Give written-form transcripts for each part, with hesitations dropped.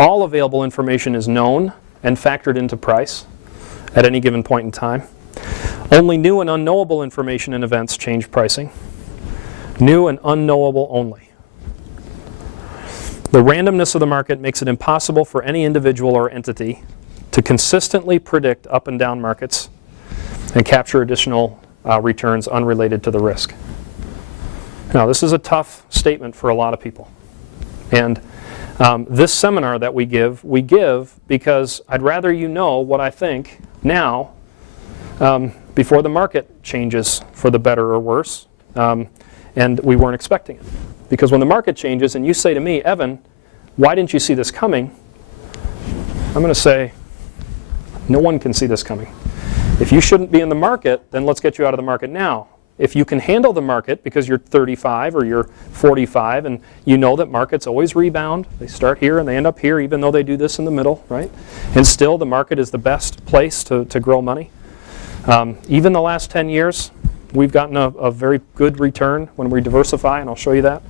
All available information is known and factored into price at any given point in time. Only new and unknowable information and events change pricing. New and unknowable only. The randomness of the market makes it impossible for any individual or entity to consistently predict up and down markets and capture additional returns unrelated to the risk. Now, this is a tough statement for a lot of people. And this seminar that we give because I'd rather you know what I think now before the market changes for the better or worse, and we weren't expecting it. Because when the market changes and you say to me, Evan, why didn't you see this coming? I'm going to say, no one can see this coming. If you shouldn't be in the market, then let's get you out of the market now. If you can handle the market because you're 35 or you're 45 and you know that markets always rebound, they start here and they end up here even though they do this in the middle, right? And still the market is the best place to grow money. Even the last 10 years, we've gotten a very good return when we diversify, and I'll show you that.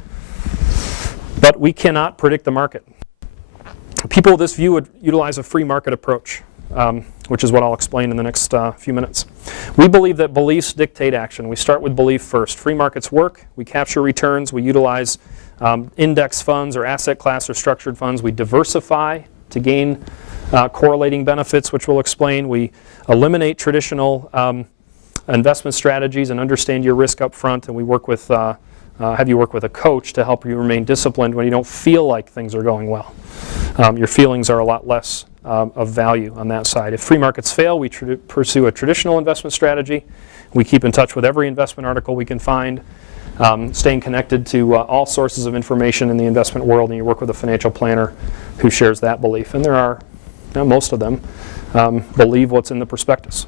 But we cannot predict the market. People with this view would utilize a free market approach, which is what I'll explain in the next few minutes. We believe that beliefs dictate action. We start with belief first. Free markets work. We capture returns. We utilize index funds or asset class or structured funds. We diversify to gain correlating benefits, which we'll explain. We eliminate traditional investment strategies and understand your risk up front. And we work with, have you work with a coach to help you remain disciplined when you don't feel like things are going well. Your feelings are a lot less of value on that side. If free markets fail, we pursue a traditional investment strategy. We keep in touch with every investment article we can find, staying connected to all sources of information in the investment world, and you work with a financial planner who shares that belief. And there are, most of them, believe what's in the prospectus.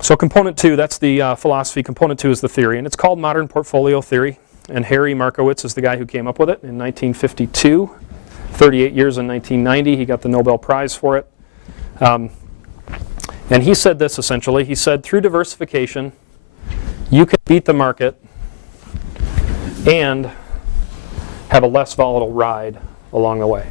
So component 2, that's the philosophy. Component 2 is the theory, and it's called modern portfolio theory. And Harry Markowitz is the guy who came up with it in 1952. 38 years in 1990, he got the Nobel Prize for it. And he said this essentially. He said, through diversification, you can beat the market and have a less volatile ride along the way.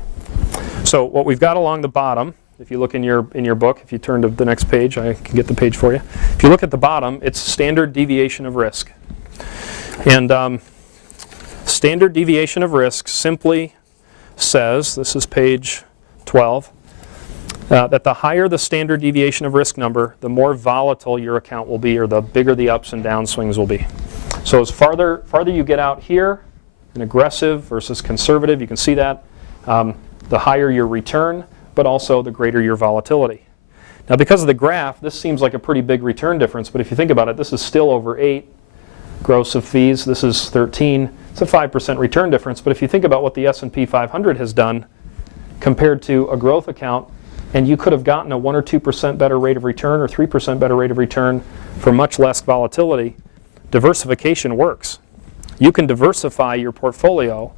So what we've got along the bottom, if you look in your book, if you turn to the next page, I can get the page for you. If you look at the bottom, it's standard deviation of risk. And standard deviation of risk simply says, this is page 12, that the higher the standard deviation of risk number, the more volatile your account will be, or the bigger the ups and down swings will be. So as farther you get out here, an aggressive versus conservative, you can see that, the higher your return, but also the greater your volatility. Now because of the graph, this seems like a pretty big return difference, but if you think about it, this is still over 8 gross of fees, this is 13. It's a 5% return difference, but if you think about what the S&P 500 has done compared to a growth account, and you could have gotten a 1 or 2% better rate of return or 3% better rate of return for much less volatility, diversification works. You can diversify your portfolio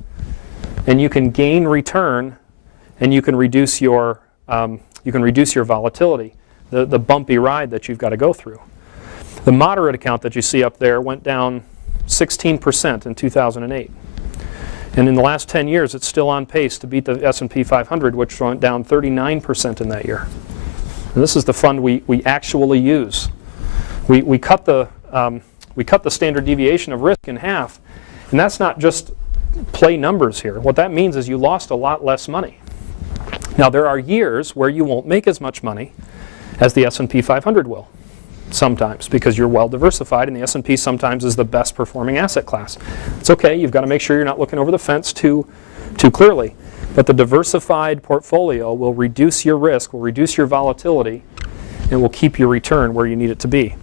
and you can gain return and you can reduce your volatility, the bumpy ride that you've got to go through. The moderate account that you see up there went down 16% in 2008. And in the last 10 years, it's still on pace to beat the S&P 500, which went down 39% in that year. And this is the fund we actually use. We cut the standard deviation of risk in half. And that's not just play numbers here. What that means is you lost a lot less money. Now, there are years where you won't make as much money as the S&P 500 will. Sometimes, because you're well diversified, and the S&P sometimes is the best performing asset class. It's okay, you've got to make sure you're not looking over the fence too clearly. But the diversified portfolio will reduce your risk, will reduce your volatility, and will keep your return where you need it to be.